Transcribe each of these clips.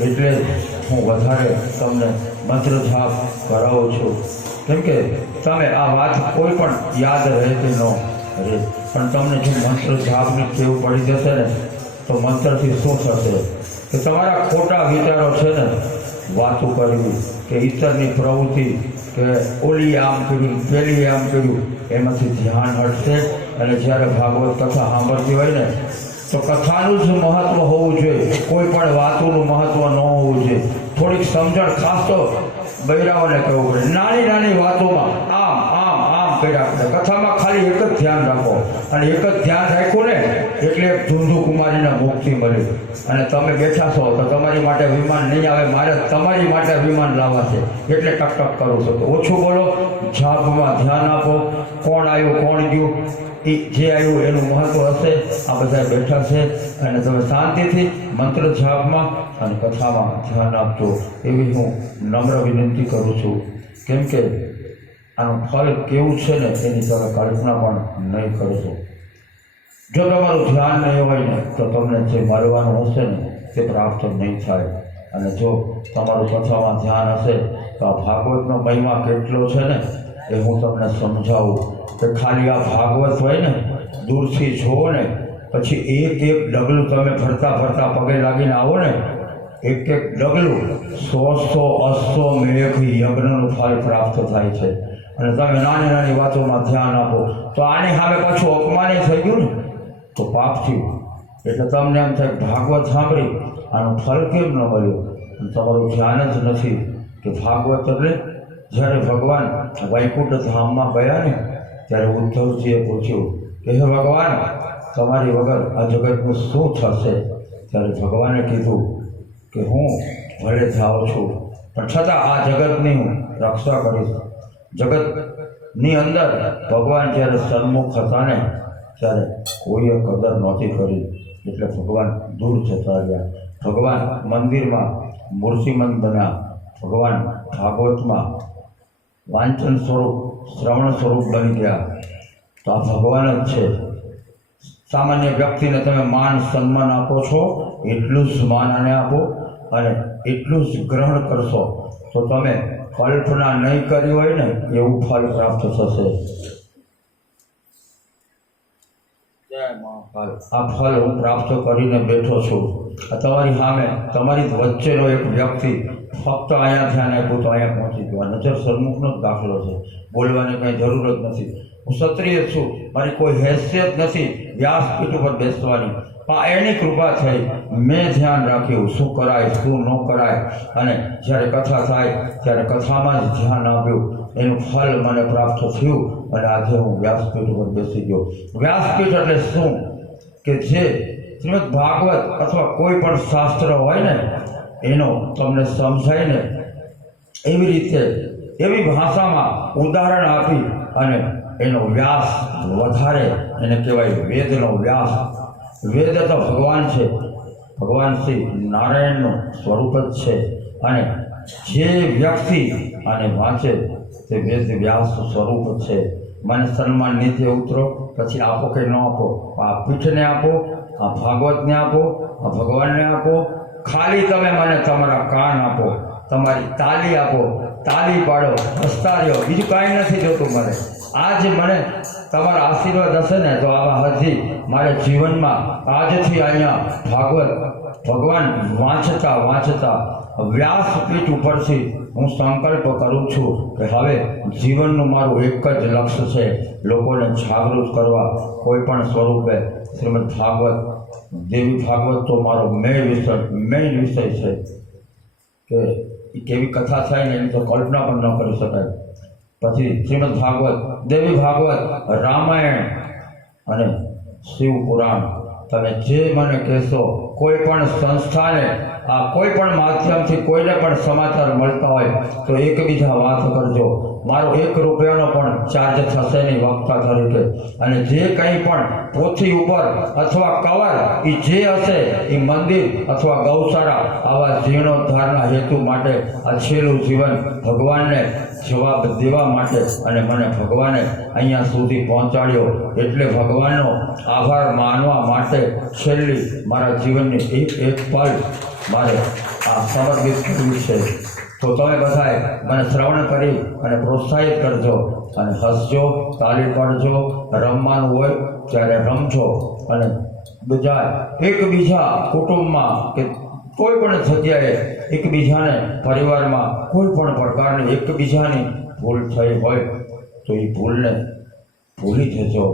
એટલે હું વધારે તમને મંત્ર જાપ કરાવું છું, કેમ કે તમે આ વાત કોઈ પણ યાદ રહેતી ન રહે, પણ તમને જો મંત્ર જાપની ટેવ પડી જશે ને તો મંત્રથી શું થશે કે તમારા ખોટા વિચારો છે ને વાતો કરવી કે ઈશ્વરની પ્રવૃત્તિ કે ઓલી આમ કર્યું પેલી આમ કર્યું એમાંથી ધ્યાન હટશે, અને જ્યારે ભાગવત કથા સાંભળતી હોય ને તો કથાનું જ મહત્ત્વ હોવું જોઈએ, કોઈ પણ વાતોનું મહત્ત્વ ન હોવું જોઈએ. થોડીક સમજણ ખાસ તો બૈરાઓને કહેવું પડે, નાની નાની વાતોમાં આમ આમ આમ કર્યા કરે, કથામાં ખાલી એક જ ધ્યાન રાખો, અને એક જ ધ્યાન રાખ્યું ને એટલે ધુંધુ કુમારીને મુક્તિ મળી. અને તમે બેઠા છો તો તમારી માટે વિમાન નહીં આવે, મારે તમારી માટે વિમાન લાવવા છે, એટલે ટક કરું છું. તો ઓછું બોલો, જાપમાં ધ્યાન આપો, કોણ આવ્યું કોણ ગયું એ જે આવ્યું એનું મહત્ત્વ હશે. આ બધા બેઠા છે અને તમે શાંતિથી મંત્ર જાપમાં અને કથામાં ધ્યાન આપજો એવી હું નમ્ર વિનંતી કરું છું, કેમ કે આનું ફળ કેવું છે ને એની તમે કલ્પના પણ નહીં કરશો. જો તમારું ધ્યાન નહીં હોય ને તો તમને જે મળવાનું હશે ને તે પ્રાપ્ત નહીં થાય, અને જો તમારું કથામાં ધ્યાન હશે તો આ ભાગવતનો મહિમા કેટલો છે ને એ હું તમને સમજાવું. કે ખાલી આ ભાગવત હોય ને દૂરથી જુઓ ને પછી એક એક ડગલું તમે ફરતા ફરતા પગે લાગીને આવો ને, એક એક ડગલું 100 મેઘ યજ્ઞનું ફળ પ્રાપ્ત થાય છે. અને તમે નાની નાની વાતોમાં ધ્યાન આપો તો આની સામે પાછું અપમાન થઈ ગયું ને તો પાપ થયું. એટલે તમને એમ થાય ભાગવત સાંભળી આનું ફળ કેમ ન મળ્યું, તમારું ધ્યાન જ નથી. કે ભાગવત એટલે જ્યારે ભગવાન વૈકુંઠ ધામમાં ગયા ને ત્યારે ઉદ્ધવજીએ પૂછ્યું કે હે ભગવાન, તમારી વગર આ જગતનું શું થશે? ત્યારે ભગવાને કીધું કે હું ભલે જાઉં છું પણ છતાં આ જગતની હું રક્ષા કરીશ. જગતની અંદર ભગવાન જ્યારે સન્મુખ હતા ને ત્યારે કોઈએ કદર નહોતી કરી, એટલે ભગવાન દૂર જતા રહ્યા. ભગવાન મંદિરમાં મૂર્તિમંત બન્યા, ભગવાન ભાગવતમાં વાંચન સ્વરૂપ શ્રવણ સ્વરૂપ બની ગયા. તો આ ભગવાન જ છે. સામાન્ય વ્યક્તિને તમે માન સન્માન આપો છો એટલું જ માન આને આપો અને એટલું જ ગ્રહણ કરશો તો તમે કલ્પના નહીં કરી હોય ને એવું ફળ પ્રાપ્ત થશે. આ ફળ હું પ્રાપ્ત કરીને બેઠો છું. તમારી સામે તમારી વચ્ચેનો એક વ્યક્તિ ફક્ત અહીંયા ધ્યાન આપ્યું તો અહીંયા પહોંચી ગયો. નજર સન્મુખનો જ દાખલો છે, બોલવાની કંઈ જરૂર જ નથી. હું ક્ષત્રિય છું, મારી કોઈ હેસિયત નથી વ્યાસપીઠ ઉપર બેસવાની, પણ એની કૃપા થઈ, મેં ધ્યાન રાખ્યું શું કરાય શું ન કરાય, અને જ્યારે કથા થાય ત્યારે કથામાં જ ધ્યાન આપ્યું, એનું ફળ મને પ્રાપ્ત થયું અને આજે હું વ્યાસપીઠ ઉપર બેસી ગયો. વ્યાસપીઠ એટલે શું કે જે શ્રીમદ ભાગવત અથવા કોઈ પણ શાસ્ત્ર હોય ને એનો તમને સમજાય ને એવી રીતે એવી ભાષામાં ઉદાહરણ આપી અને એનો વ્યાસ વધારે, એને કહેવાય વેદનો વ્યાસ. વેદ તો ભગવાન છે, ભગવાન શ્રી નારાયણનું સ્વરૂપ જ છે, અને જે વ્યક્તિ આને વાંચે તે વેદ વ્યાસ સ્વરૂપ છે. મને સન્માન નીચે ઉતરો, પછી આપો કે ન આપો, આ પીઠને આપો, આ ભાગવતને આપો, આ ભગવાનને આપો, ખાલી તમે મને તમારા કાન આપો, તમારી તાલી આપો, તાલી પાડો, હસતા રહ્યો, બીજું કાંઈ નથી જોતું મને. આજ મને તમારા આશીર્વાદ હશે ને તો આવા હજી મારે જીવનમાં આજથી અહીંયા ભાગવત ભગવાન વાંચતા વાંચતા વ્યાસપીઠ ઉપરથી હું સંકલ્પ કરું છું કે હવે જીવનનું મારું એક જ લક્ષ્ય છે, લોકોને જાગૃત કરવા કોઈ પણ સ્વરૂપે. શ્રીમદ ભાગવત દેવી ભાગવત તો મારો મેઇન વિષય છે કે કેવી કથા થાય ને એની તો કલ્પના પણ ન કરી શકાય. પછી શ્રીમદ ભાગવત દેવી ભાગવત રામાયણ અને શિવ પુરાણ, તમે જે મને કહેશો કોઈ પણ સંસ્થાને આ કોઈ પણ માધ્યમથી કોઈને પણ સમાચાર મળતા હોય તો એકબીજા વાત કરજો. મારો 1 રૂપિયાનો પણ ચાર્જ થશે નહીં વક્તા તરીકે. અને જે કંઈ પણ પોથી ઉપર અથવા કવર એ જે હશે એ મંદિર અથવા ગૌશાળા આવા જીર્ણોદ્ધારના હેતુ માટે આ છેલ્લું જીવન ભગવાનને જવાબ દેવા માટે અને મને ભગવાને અહીંયા સુધી પહોંચાડ્યો એટલે ભગવાનનો આભાર માનવા માટે છેલ્લી મારા જીવનની એક પલ મારે આ સમર્પિત કરવું છે. તો તમે બધાએ મને શ્રવણ કરી અને પ્રોત્સાહિત કરજો અને હસજો, તાળી પાડજો, રમવાનું હોય ત્યારે રમજો અને બધા એકબીજા કુટુંબમાં કે કોઈ પણ જગ્યાએ એકબીજાને પરિવારમાં કોઈ પણ પ્રકારની એકબીજાની ભૂલ થઈ હોય તો એ ભૂલને ભૂલી જજો.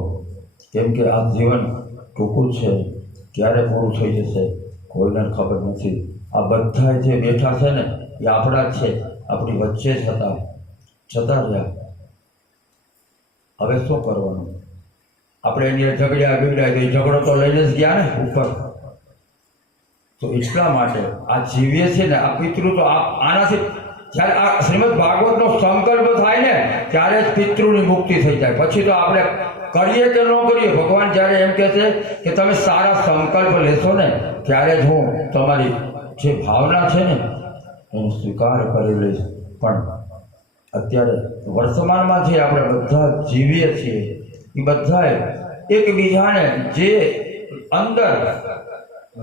કેમ કે આ જીવન ટૂંકું છે, ક્યારે પૂરું થઈ જશે કોઈને ખબર નથી. આ બધા જે બેઠા છે ને એ આપણા જ છે, આપણી વચ્ચે જ હતા, જતા રહ્યા. હવે શું કરવાનું? આપણે એની ઝઘડ્યા બિગડ્યા તો એ ઝઘડો તો લઈને જ ગયા ને ઉપર. તો એટલા માટે આ જીવીએ છે ને આ પિતૃ તો આનાથી જ્યારે આ શ્રીમદ ભાગવતનો સંકલ્પ થાય ને ત્યારે જ પિતૃની મુક્તિ થઈ જાય. પછી તો આપણે કરીએ કે ન કરીએ, ભગવાન જ્યારે એમ કહે છે કે તમે સારા સંકલ્પ લેશો ને ત્યારે જ હું તમારી જે ભાવના છે ને એનો સ્વીકાર કરી લઈશ. પણ અત્યારે વર્તમાનમાં જે આપણે બધા જીવીએ છીએ એ બધાએ એકબીજાને જે અંદર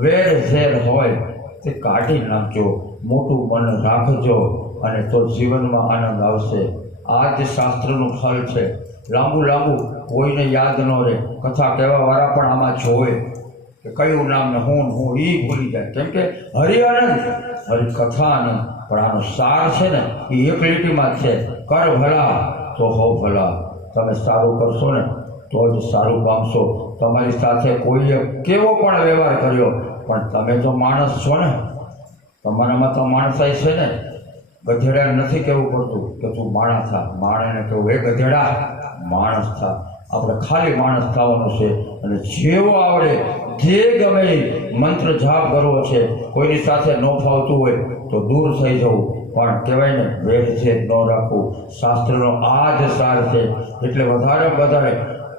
વેર ઝેર હોય તે કાઢી નાખજો, મોટું મન રાખજો અને તો જીવનમાં આનંદ આવશે. આ જ શાસ્ત્રનું ફળ છે. લાંબુ લાંબુ કોઈને યાદ ન રહે. કથા કહેવાવાળા પણ આમાં જોવે કે કયું નામ ને હું એ ભૂલી જાય. કેમ કે હરિ આનંદ, હરિ કથા આનંદ. પણ આનો સાર છે ને એ એક લીટીમાં જ છે, કર ભલા તો હો ભલા. તમે સારું કરશો ને તો જ સારું પામશો. તમારી સાથે કોઈએ કેવો પણ વ્યવહાર કર્યો પણ તમે તો માણસ છો ને, તમારામાં તો માણસાઈ છે ને. ગધેડા નથી કહેવું પડતું કે તું માણસ થા, માણસને કહેવું એ ગધેડા માણસ થા. આપણે ખાલી માણસ થવાનું છે અને જેવો આવડે જે ગમે એ મંત્ર જાપ કરવો છે. કોઈની સાથે ન ફાવતું હોય તો દૂર થઈ જવું, પણ કહેવાય ને વેરઝેર ન રાખવું. શાસ્ત્રનો આ જ સાર છે. એટલે વધારે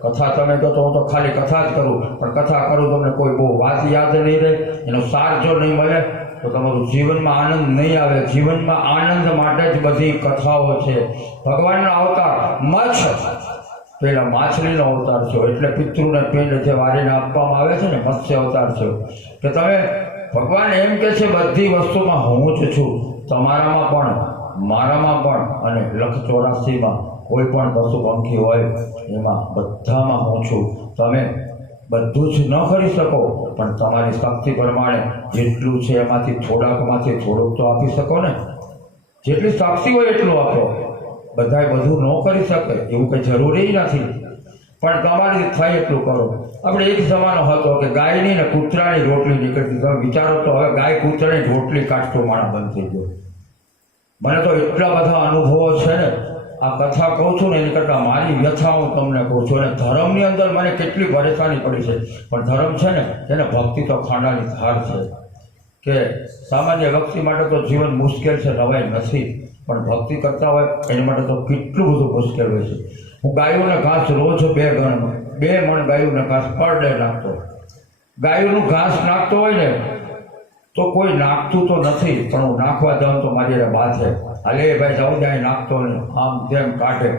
કથા તમે કહો તો હું તો ખાલી કથા જ કરું, પણ કથા કરું તમને કોઈ બહુ વાત યાદ નહીં રહે, એનો સાર જો નહીં મળે તો તમારું જીવનમાં આનંદ નહીં આવે. જીવનમાં આનંદ માટે જ બધી કથાઓ છે. ભગવાનનો અવતાર મચ્છ, પહેલા માછલીનો અવતાર થયો એટલે પિતૃને પિંડ જે વારીને આપવામાં આવે છે ને, મત્સ્ય અવતાર થયો. કે તમે ભગવાન એમ કે છે બધી વસ્તુમાં હું જ છું, તમારામાં પણ મારામાં પણ અને 184માં કોઈ પણ પશુ પંખી હોય એમાં બધામાં હું છું. તમે બધું જ ન કરી શકો પણ તમારી શક્તિ પ્રમાણે જેટલું છે એમાંથી થોડુંક તો આપી શકો ને. જેટલી શક્તિ હોય એટલું આપો. બધાએ બધું ન કરી શકે એવું કંઈ જરૂરી નથી, પણ તમારી થાય એટલું કરો. આપણે એક જમાનો હતો કે ગાયની ને કૂતરાની રોટલી નીકળતી. તમે વિચારો તો હવે ગાય કૂતરાની રોટલી કાઢતો માણસ બંધ થઈ ગયો. મને તો એટલા બધા અનુભવો છે ને, આ કથા કહું છું ને એની કરતાં મારી વ્યથા હું તમને કહું છું. અને ધર્મની અંદર મને કેટલી પરેશાની પડી છે, પણ ધર્મ છે ને એને ભક્તિ તો ખાંડાની ધાર છે. કે સામાન્ય વ્યક્તિ માટે તો જીવન મુશ્કેલ છે, નવાઈ નથી, પણ ભક્તિ કરતા હોય એની માટે તો કેટલું બધું મુશ્કેલ હોય છે. હું ગાયોને ઘાસ રોજ 2 મણ ગાયોને ઘાસ પર ડે નાખતો. ગાયોનું ઘાસ નાખતો હોય ને તો કોઈ નાખતું તો નથી, પણ હું નાખવા જાઉં તો મારી બાધે, હાલે ભાઈ જાઉં ત્યાં નાખતો નહીં, આમ તેમ કાઢે.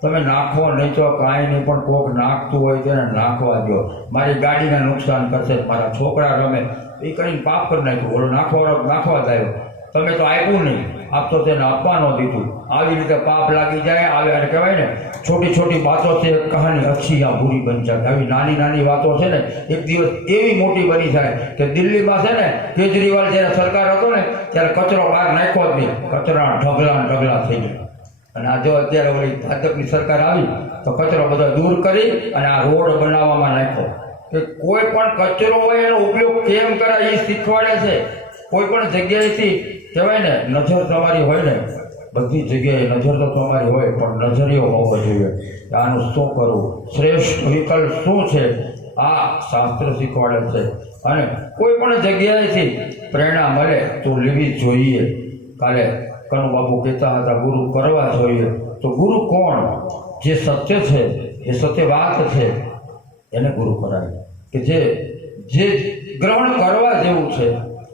તમે નાખો નહીં તો કાંઈ નહીં, પણ કોક નાખતું હોય તેને નાખવા દો. મારી ગાડીને નુકસાન કરશે, મારા છોકરા રમે એ કરીને પાપ કરી નાખ્યું. ઓલો નાખવા જાય, તમે તો આપ્યું નહીં, આપ તો તેને આપવા ન દીધું. આવી રીતે પાપ લાગી જાય. આવે અને કહેવાય ને છોટી વાતો છે કહાની અચ્છી યા બુરી બની જાય. આવી નાની વાતો છે ને એક દિવસ એવી મોટી બની જાય કે દિલ્હીમાં છે ને કેજરીવાલ જ્યારે સરકાર હતો ને ત્યારે કચરો બહાર નાખ્યો જ નહીં, કચરા ઢગલા થઈ ગયા. અને આ જો અત્યારે ઓલી ભાજપની સરકાર આવી તો કચરો બધો દૂર કરી અને આ રોડ બનાવવામાં નાખ્યો. કે કોઈ પણ કચરો હોય એનો ઉપયોગ કેમ કરાય એ શીખવાડે છે. કોઈ પણ જગ્યાએથી કહેવાય ને નજર તમારી હોય ને, બધી જગ્યાએ નજર તો તમારી હોય, પણ નજરિયો હોવો જોઈએ કે આનું શું કરવું, શ્રેષ્ઠ વિકલ્પ શું છે, આ શાસ્ત્ર શીખવાડે છે. અને કોઈ પણ જગ્યાએથી પ્રેરણા મળે તો લેવી જોઈએ. કાલે કનુબાપુ કહેતા હતા ગુરુ કરવા જોઈએ. તો ગુરુ કોણ? જે સત્ય છે, એ સત્ય વાત છે એને ગુરુ કરાય. કે જે ગ્રહણ કરવા જેવું છે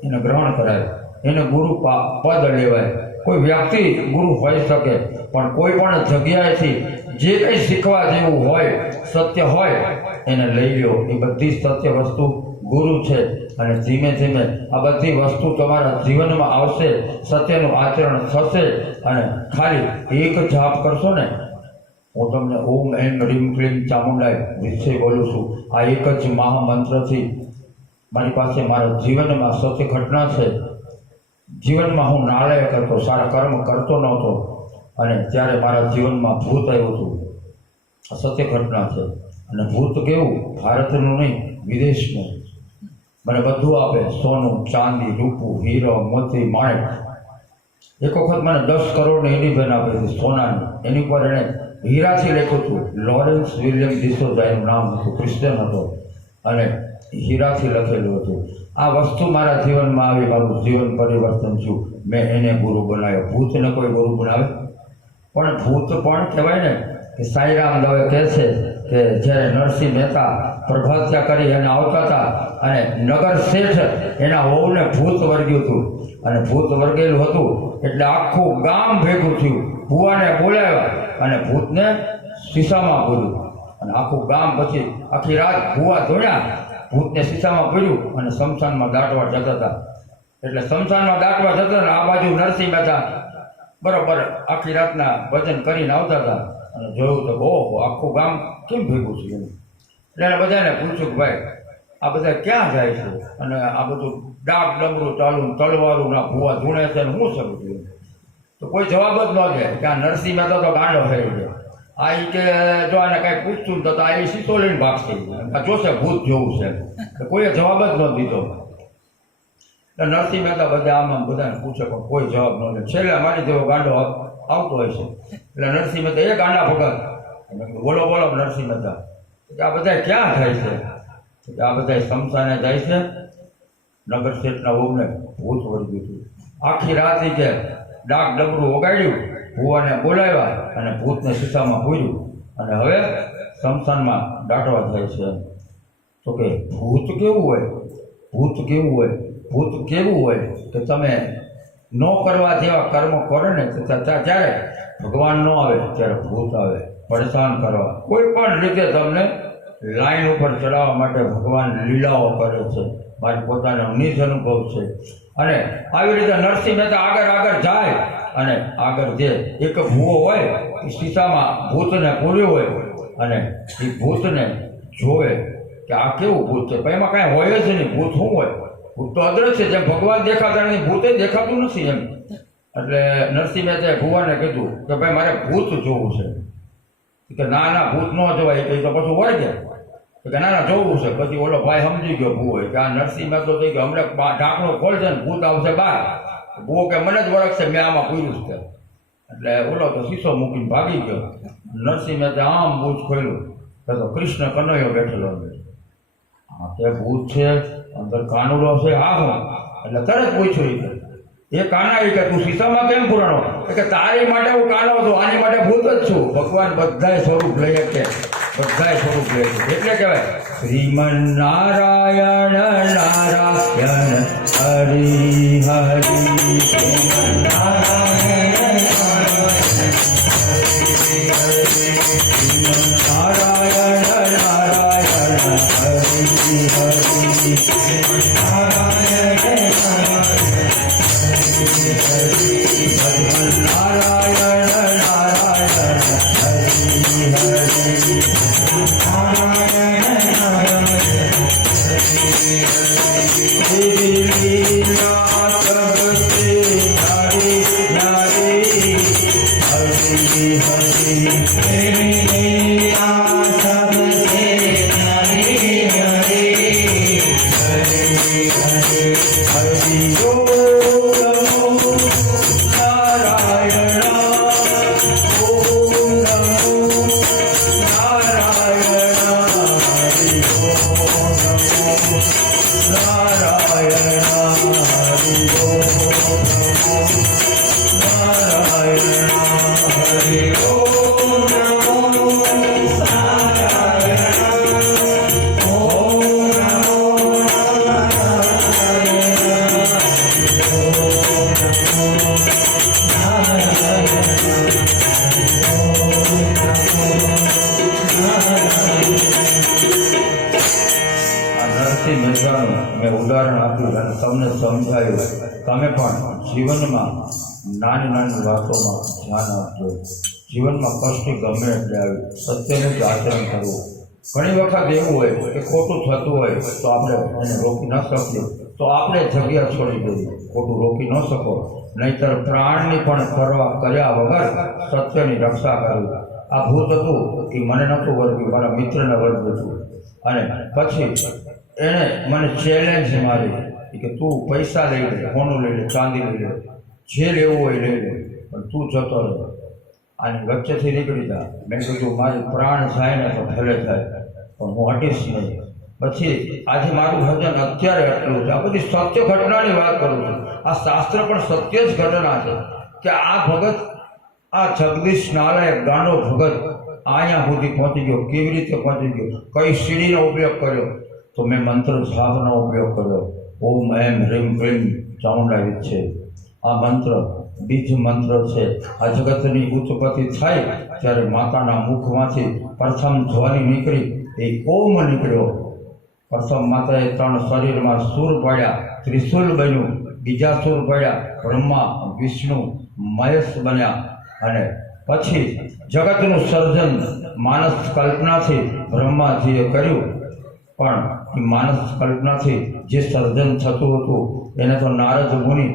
એને ગ્રહણ કરાય, એને ગુરુ પદ લેવાય. કોઈ વ્યક્તિ ગુરુ હોઈ શકે, પણ કોઈ પણ જગ્યાએથી જે કંઈ શીખવા જેવું હોય, સત્ય હોય એને લઈ લો. એ બધી સત્ય વસ્તુ ગુરુ છે. અને ધીમે ધીમે આ બધી વસ્તુ તમારા જીવનમાં આવશે, સત્યનું આચરણ થશે. અને ખાલી એક જાપ કરશો ને, હું તમને ઓમ એમ રીમ ક્લીમ ચામુંડાય વિશે બોલું છું. આ એક જ મહામંત્રથી મારી પાસે મારા જીવનમાં સત્ય ઘટના છે. જીવનમાં હું નાલાયક હતો, સારા કર્મ કરતો નહોતો, અને ત્યારે મારા જીવનમાં ભૂત આવ્યું હતું. આ સત્ય ઘટના છે. અને ભૂત કેવું, ભારતનું નહીં, વિદેશનું. મને બધું આપે, સોનું, ચાંદી, રૂપું, હીરો, મોતી, માણેક. એક વખત મને 10 કરોડની ઈડીબેન આપી હતી સોનાની. એની પર એણે હીરાથી લખ્યું હતું, લોરેન્સ વિલિયમ ડિસોઝા એનું નામ હતું, ક્રિશ્ચિયન હતો, અને હીરાથી લખેલું હતું. આ વસ્તુ મારા જીવનમાં આવી, મારું જીવન પરિવર્તન થયું. મેં એને ગુરુ બનાવ્યો. ભૂતને કોઈ ગુરુ બનાવે? પણ ભૂત પણ કહેવાય ને કે સાંઈરામ દવે કહે છે કે જ્યારે નરસિંહ મહેતા પ્રભાત્યા કરી અને આવતા હતા, અને નગર શેઠ એના વહુને ભૂત વર્ગ્યું હતું. અને ભૂત વર્ગેલું હતું એટલે આખું ગામ ભેગું થયું. ભુવાને બોલાવ્યા અને ભૂતને શીશામાં પૂર્યું. અને આખું ગામ પછી આખી રાત ભુવા દોડ્યા, ભૂતને શીશામાં પૂર્યું અને સ્મશાનમાં દાટવા જતા હતા. એટલે સ્મશાનમાં દાટવા જતા હતા, આ બાજુ નરસિંહ મહેતા બરોબર આખી રાતના ભજન કરીને આવતા હતા. અને જોયું તો ઓહો, આખું ગામ કેમ ભેગું છે. એટલે એને બધાને પૂછ્યું કે ભાઈ આ બધા ક્યાં જાય છે, અને આ બધું ડાક ડમરું ચાલુ, તલવારું ના ભૂવા ધૂણે છે, હું સમજ્યું. તો કોઈ જવાબ જ ન દે કે આ નરસિંહ મહેતા તો ગાંડો ફેરી ગયો. આ ઈ કે જો આને કાંઈ પૂછતું તો આ એ સીતો લઈને ભાગશે, જોશે ભૂત જોવું છે. કોઈએ જવાબ જ ન દીધો. એટલે નરસિંહ મહેતા બધા આમ બધાને પૂછે પણ કોઈ જવાબ ન દે. છેલ્લે મારી જેવો ગાંડો આવતો હોય છે. એટલે નરસિંહ મહેતા એ ગાંડા ભગત બોલો બોલો નરસિંહ મહેતા આ બધા ક્યાં જાય છે? આ બધા સ્મશાને જાય છે. નગર શેઠના વહુને ભૂત વળગ્યું હતું. આખી રાત કે ડાક ડમરું વગાડ્યું, ભુવાને બોલાવ્યા અને ભૂતને શીશામાં પૂર્યું, અને હવે સ્મશાનમાં દાટવા જાય છે. તો કે ભૂત કેવું હોય? ભૂત કેવું હોય? ભૂત કેવું હોય કે તમે ન કરવા જેવા કર્મો કરો ને ત્યારે ભગવાન ન આવે, ત્યારે ભૂત આવે પરેશાન કરવા. કોઈ પણ રીતે તમને લાઈન ઉપર ચડાવવા માટે ભગવાન લીલાઓ કરે છે. મારી પોતાનો નિજ અનુભવ છે. અને આવી રીતે નરસિંહ મહેતા આગળ જાય, અને આગળ જે એક ભૂવો હોય એ શીશામાં ભૂતને પૂર્યું હોય, અને એ ભૂતને જોવે કે આ કેવું ભૂત છે. પણ એમાં કાંઈ હોય જ નહીં. ભૂત શું હોય? ભૂત તો અદ્રશ્ય, જેમ ભગવાન દેખાતા નથી ભૂતે દેખાતું નથી એમ. એટલે નરસિંહ મહેતાએ ભુવાને કીધું કે ભાઈ મારે ભૂત જોવું છે. કે ના ના ભૂત ન જોવાય, એ તો પછી વળગે. કે ના ના જોવું છે. પછી ઓલો ભાઈ સમજી ગયો ભૂવો કે આ નરસિંહ મહેતો થઈ ગયો, અમને ઢાંકણું ખોલશે ને ભૂત આવશે બહાર. ભૂવો કે મને જ વળગશે, મેં આમાં પૂર્યું છે. એટલે ઓલો તો શીશો મૂકીને ભાગી ગયો. નરસિંહ મહેતા આમ બૂજ ખોલ્યું તો કૃષ્ણ કનૈયો બેઠેલો. હા કે ભૂત છે, અંદર કાનુડો છે, હા હું. એટલે તરત પૂછ્યું એ કાના કે તું શીશામાં કેમ પુરાણો? કે તારી માટે હું કાનો છું, આની માટે ભૂત જ છું. ભગવાન બધાય સ્વરૂપ લઈ શકે, બધાય સ્વરૂપ લે છે. એટલે કહેવાય શ્રીમન નારાયણ નારાયણ હરિ હરિ. શ્રીમન નારાયણ નારાયણ નારાયણ હરિ હરિ. મેં ઉદાહરણ આપ્યું અને તમને સમજાયું. તમે પણ જીવનમાં નાની નાની વાતોમાં ધ્યાન આપજો. જીવનમાં કષ્ટ ગમે એટલે આવ્યું સત્યનું જ આચરણ કરવું. ઘણી વખત એવું હોય કે ખોટું થતું હોય તો આપણે એને રોકી ન શકીએ તો આપણે જગ્યા છોડી દઈએ. ખોટું રોકી ન શકો, નહીંતર પ્રાણની પણ પરવા કર્યા વગર સત્યની રક્ષા કરવી. આ ભૂત હતું એ મને નહોતું વર્ગ્યું, મારા મિત્રને વર્ગ્યું હતું. અને પછી એણે મને ચેલેન્જ મારી કે તું પૈસા લઈ લે, સોનું લઈ લે, ચાંદી લઈ લે, જે લેવું હોય લઈ લે, પણ તું જતો રહે. આની વચ્ચેથી નીકળી જા. મેં કીધું મારી પ્રાણ જાય ને તો ભલે થાય, પણ હું હટીશ નહીં. પછી આજે મારું ભજન અત્યારે આટલું છે. આ બધી સત્ય ઘટનાની વાત કરું છું. આ શાસ્ત્ર પણ સત્ય જ ઘટના છે કે આ ભગત, આ જગદીશ નાલાયક ગાંડો ભગત અહીંયા સુધી પહોંચી ગયો. કેવી રીતે પહોંચી ગયો? કઈ સીડીનો ઉપયોગ કર્યો? તો મેં મંત્ર જાપનો ઉપયોગ કર્યો. ઓમ એમ હ્રીમ ક્લીમ ચામુંડા છે. આ મંત્ર બીજ મંત્ર છે. આ જગતની ઉત્પત્તિ થાય ત્યારે માતાના મુખમાંથી પ્રથમ ધ્વનિ નીકળી એ ઓમ નીકળ્યો. પ્રથમ માતાએ 3 શરીરમાં સૂર પાડ્યા, ત્રિશુલ બન્યું. બીજા સૂર પાડ્યા, બ્રહ્મા, વિષ્ણુ, મહેશ બન્યા. અને પછી જગતનું સર્જન માનસ કલ્પનાથી બ્રહ્માજીએ કર્યું. પણ એ માનસ કલ્પનાથી જે સર્જન થતું હતું એને તો નારદ મુનિ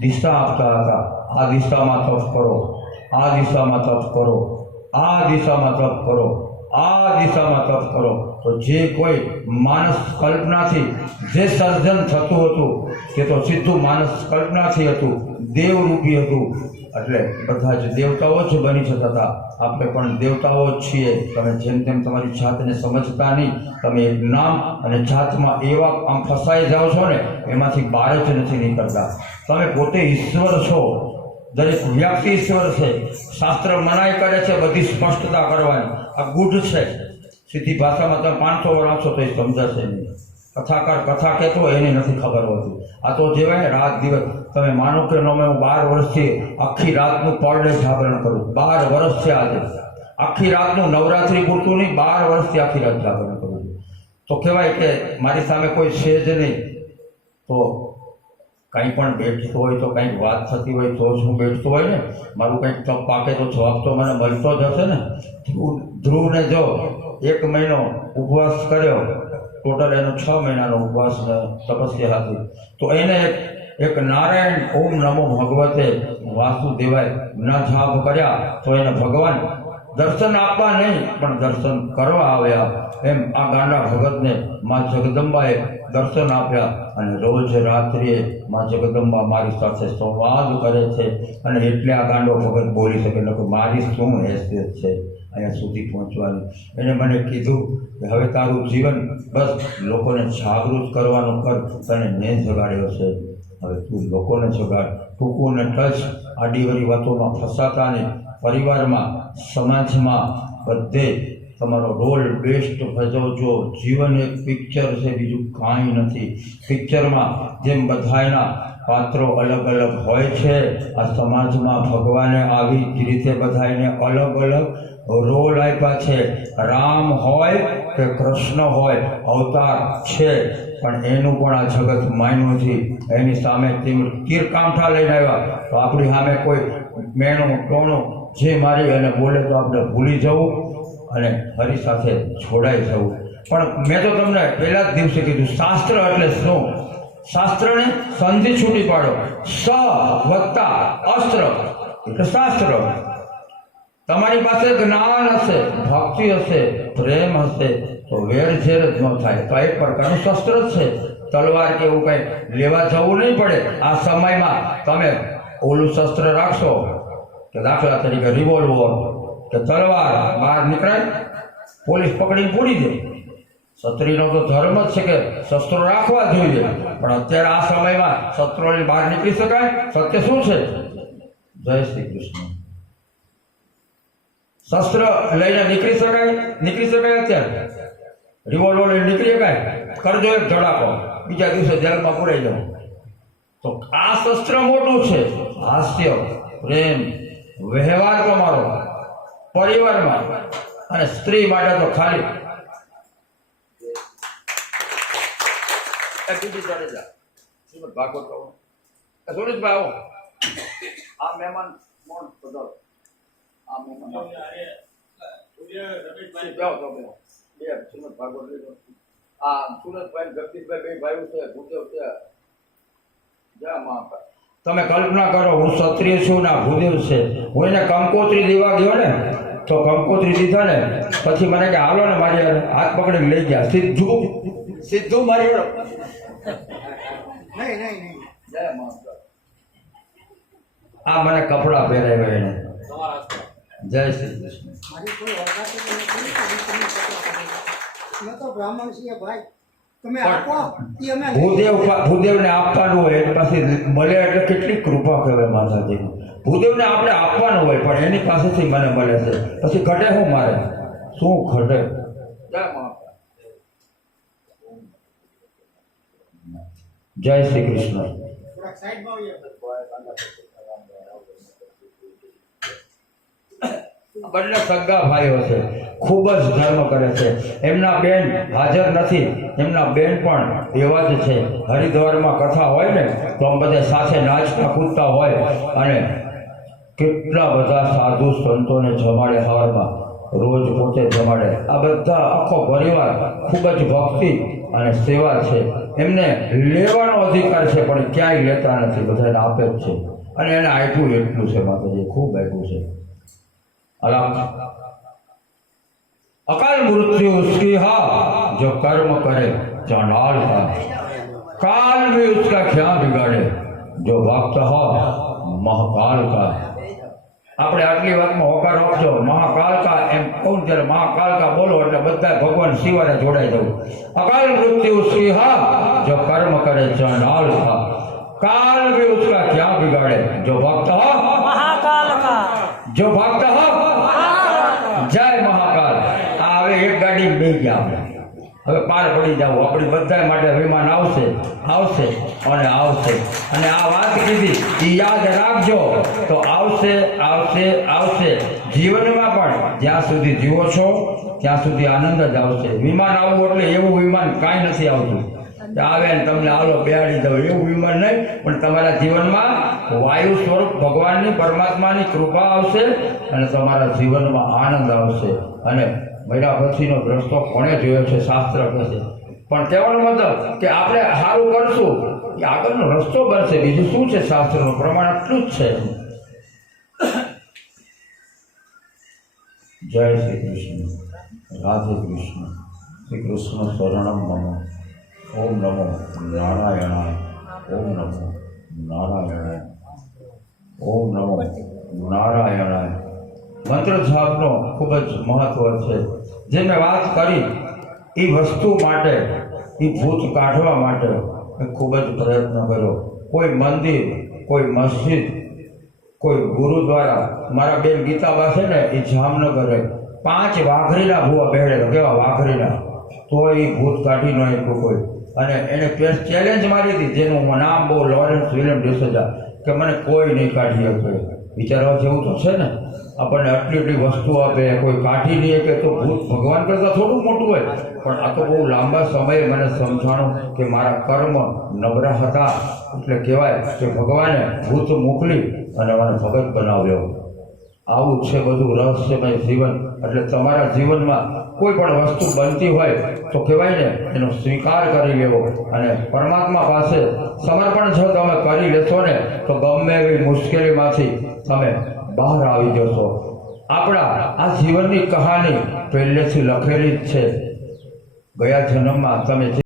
દિશા આપતા હતા. આ દિશામાં તપ કરો, આ દિશામાં તપ કરો, આ દિશામાં તપ કરો, આ દિશામાં તપ કરો. તો જે કોઈ માનસ કલ્પનાથી જે સર્જન થતું હતું તે તો સીધું માનસ કલ્પનાથી હતું, દેવરૂપી હતું. એટલે બધા જ દેવતાઓ જ બની જતા હતા. આપણે પણ દેવતાઓ જ છીએ. તમે જેમ તેમ તમારી જાતને સમજતા નહીં. તમે એક નામ અને જાતમાં એવા આમ ફસાઈ જાઓ છો ને, એમાંથી બહાર જ નથી નીકળતા. તમે પોતે ઈશ્વર છો. દરેક વ્યક્તિ ઈશ્વર છે. શાસ્ત્ર મનાઈ કરે છે બધી સ્પષ્ટતા કરવાની. આ ગૂઢ છે. સીધી ભાષામાં તમે 500 વાર વાંચો તો એ સમજાશે નહીં. કથાકાર કથા કહેતો હોય એને નથી ખબર હોતી. આ તો જેવાય ને રાત દિવસ. તમે માનો કે નો, મેં 12 વર્ષથી આખી રાતનું પર ડે જાગરણ કરું. 12 વર્ષ છે આજે. આખી રાતનું, નવરાત્રિ પૂરતું નહીં, 12 વર્ષથી આખી રાત જાગરણ કરું છું. તો કહેવાય કે મારી સામે કોઈ છે જ નહીં. તો કંઈ પણ બેઠતો હોય તો કંઈક વાત થતી હોય તો જ હું બેઠતો હોય ને. મારું કંઈક તપ પાકે તો જવાબ તો મને મળતો જ હશે ને. ધ્રુવને જો 1 મહિનો ઉપવાસ કર્યો, ટોટલ એનો 6 મહિનાનો ઉપવાસ તપસ્યા હતી. તો એને એક નારાયણ ઓમ નમો ભગવતે વાસુદેવાય ના જાપ કર્યા તો એને ભગવાન દર્શન આપવા નહીં પણ દર્શન કરવા આવ્યા. એમ આ ગાંડા ભગતને મા જગદંબાએ દર્શન આપ્યા. અને રોજ રાત્રિએ મા જગદંબા મારી સાથે સંવાદ કરે છે. અને એટલે આ ગાંડો ભગત બોલી શકે ન કે મારી શું હેસિયત છે અહીંયા સુધી પહોંચવાની. એને મને કીધું કે હવે તારું જીવન બસ લોકોને જાગૃત કરવાનું કર. તને મેં જગાડ્યો છે, હવે તું લોકોને જગાડ. ટૂંકું ને ટચ આડીવરી વાતોમાં ફસાતા નહીં. પરિવારમાં, સમાજમાં બધે તમારો રોલ બેસ્ટ ભજવજો. જીવન એક પિક્ચર છે, બીજું કાંઈ નથી. પિક્ચરમાં જેમ બધાયના પાત્રો અલગ અલગ હોય છે, આ સમાજમાં ભગવાને આવી જ રીતે બધાને અલગ અલગ રોલ આપ્યા છે. રામ હોય કે કૃષ્ણ હોય, અવતાર છે, પણ એનું પણ આ જગત માન્યું નથી. એની સામે તીરકામઠા લઈને આવ્યા તો આપણી સામે કોઈ મેણું ટોણું જે મારી અને બોલે તો આપણે ભૂલી જવું અને હરી સાથે જોડાઈ જવું. પણ મેં તો તમને પહેલા જ દિવસે કીધું શાસ્ત્ર એટલે શું? શાસ્ત્રને સંધિ છૂટી પાડો. સ વત્તા અસ્ત્ર એટલે શાસ્ત્ર. તમારી પાસે જ્ઞાન હશે, ભક્તિ હશે, પ્રેમ હશે તો વેરઝેર જ ન થાય. તો એક પ્રકારનું શસ્ત્ર જ છે. તલવાર કે એવું કંઈ લેવા જવું નહીં પડે. આ સમયમાં તમે ઓલું શસ્ત્ર રાખશો કે દાખલા તરીકે રિવોલ્વર કે તલવાર, બહાર નીકળાય, પોલીસ પકડીને પૂરી દે. ક્ષત્રિયનો તો ધર્મ જ છે કે શસ્ત્રો રાખવા જોઈએ. પણ અત્યારે આ સમયમાં શસ્ત્રોની બહાર નીકળી શકાય? સત્ય શું છે? જય શ્રી કૃષ્ણ. શસ્ત્ર લઈને નીકળી શકાય? નીકળી શકાય? અત્યારે રિવોલ્વર લઈને નીકળી શકાય? કરજો એક ધડાકો, બીજા દિવસે જેલમાં પુરાઈ જાવ. તો આ શસ્ત્ર મોટું છે. હાસ્ય, પ્રેમ, વ્યવહાર તમારો પરિવારમાં અને સ્ત્રી માટે તો ખાલી બીજી ચડે જા શ્રીમદ ભાગવત કહો સુરેશભાઈ આવો આ મહેમાન કોણ પધારો આ મહેમાન જાઓ તો બે શ્રીમદ ભાગવત લીધો આ સુરેશભાઈ જગદીશભાઈ બે ભાઈઓ છે ભૂદેવ છે જા મહાકાલ તમે કલ્પના કરો હું ક્ષત્રિય છું ના ભૂદેવ છે હું એને કંકોત્રી દેવા ગયો ને તો કંકોત્રી દીધા ને પછી મને કે હાલો ને મારી હાથ પકડીને લઈ ગયા સીધું મારી જય મહાકાલ આ મને કપડા પહેરાવ્યા એને જય શ્રી કૃષ્ણ ભૂદેવને આપવાનું હોય પછી મળે એટલે કેટલી કૃપા કહેવાય માતાજી ભૂદેવને આપણે આપવાનું હોય પણ એની પાસેથી મને મળે છે પછી ઘટે શું મારે શું ઘટે જય શ્રી કૃષ્ણ બંને સગા ભાઈઓ છે ખૂબ જ ધર્મ કરે છે એમના બેન હાજર નથી એમના બેન પણ એવા જ છે હરિદ્વારમાં કથા હોય ને તો આમ બધા સાથે નાચતા કૂદતા હોય અને કેટલા બધા સાધુ સંતોને જમાડે સવારમાં રોજ પોતે જમાડે આ બધા આખો પરિવાર ખૂબ જ ભક્તિ અને સેવા છે એમને લેવાનો અધિકાર છે પણ ક્યાંય લેતા નથી બધાને આપે જ છે અને એને આપ્યું એટલું છે માતાજી ખૂબ આપ્યું છે अकाल मृत्यु उसकी हा जो कर्म करे चंडाल का काल भी उसका क्या बिगाड़े जो भक्त हो महाकाल का આપણે આટલી વાતમાં હોકાર આપજો મહાકાલ કા એમ કહું ત્યારે મહાકાલ કા બોલો એટલે બધા ભગવાન શિવાને જોડાઈ જવું અકાલ મૃत्यु उसकी हा जो कर्म करे चंडाल का काल भी उसका क्या बिगाड़े जो भक्त हो महाकाल का जो भक्त हो जय महाकाल હવે એક ગાડી બે ગયા આપણે હવે પાર પડી જાવ આપણી બધા માટે વિમાન આવશે આવશે અને આવશે અને આ વાત કીધી એ યાદ રાખજો તો આવશે આવશે આવશે જીવનમાં પણ જ્યાં સુધી જીવો છો ત્યાં સુધી આનંદ જ આવશે વિમાન આવવું એટલે એવું વિમાન કાંઈ નથી આવતું આવે ને તમને હાલો બેહાડી દો એવું વિમાન નહીં પણ તમારા જીવનમાં વાયુ સ્વરૂપ ભગવાનની પરમાત્માની કૃપા આવશે અને તમારા જીવનમાં આનંદ આવશે અને મર્યા પછીનો રસ્તો કોણે જોયો છે શાસ્ત્ર કહે છે પણ કહેવાનો મતલબ કે આપણે સારું કરશું એ આગળનો રસ્તો બનશે બીજું શું છે શાસ્ત્રનું પ્રમાણ આટલું જ છે જય શ્રી કૃષ્ણ રાધે કૃષ્ણ શ્રી કૃષ્ણ શરણમ નમઃ ઓમ નમો નારાયણાય ઓમ નમો નારાયણાય ઓમ નમો નારાયણાય મંત્ર જાપનો ખૂબ જ મહત્વ છે જે મેં વાત કરી એ વસ્તુ માટે એ ભૂત કાઢવા માટે મેં ખૂબ જ પ્રયત્ન કર્યો કોઈ મંદિર કોઈ મસ્જિદ કોઈ ગુરુદ્વારા મારા બેન ગીતાબા છે ને એ જામનગરે 5 વાઘરીના ભૂવા બેડે કેવા વાઘરીના તો એ ભૂત કાઢી ન એટલું કોઈ અને એને ચેલેન્જ મારી હતી જેનું નામ બહુ લોરેન્સ વિલિયમ ડિસોઝા કે મને કોઈ નહીં કાઢી શકે વિચારવા જેવું તો છે ને આપણને આટલી એટલી વસ્તુ આપે કોઈ કાઢી નહીં કે તો ભૂત ભગવાન કરતાં થોડું મોટું હોય પણ આ તો બહુ લાંબા સમયે મને સમજાણું કે મારા કર્મ નબળા હતા એટલે કહેવાય કે ભગવાને ભૂત મોકલી અને મને ભગત બનાવ્યો આવું છે બધું રહસ્યમય જીવન એટલે તમારા જીવનમાં કોઈ પણ વસ્તુ બનતી હોય તો કહેવાય ને એનો સ્વીકાર કરી લેવો અને પરમાત્મા પાસે સમર્પણ જો તમે કરી લેશો ને તો ગમે એવી મુશ્કેલીમાંથી તમે બહાર આવી જશો આપણા આ જીવનની કહાની પહેલેથી લખેલી જ છે ગયા જન્મમાં તમે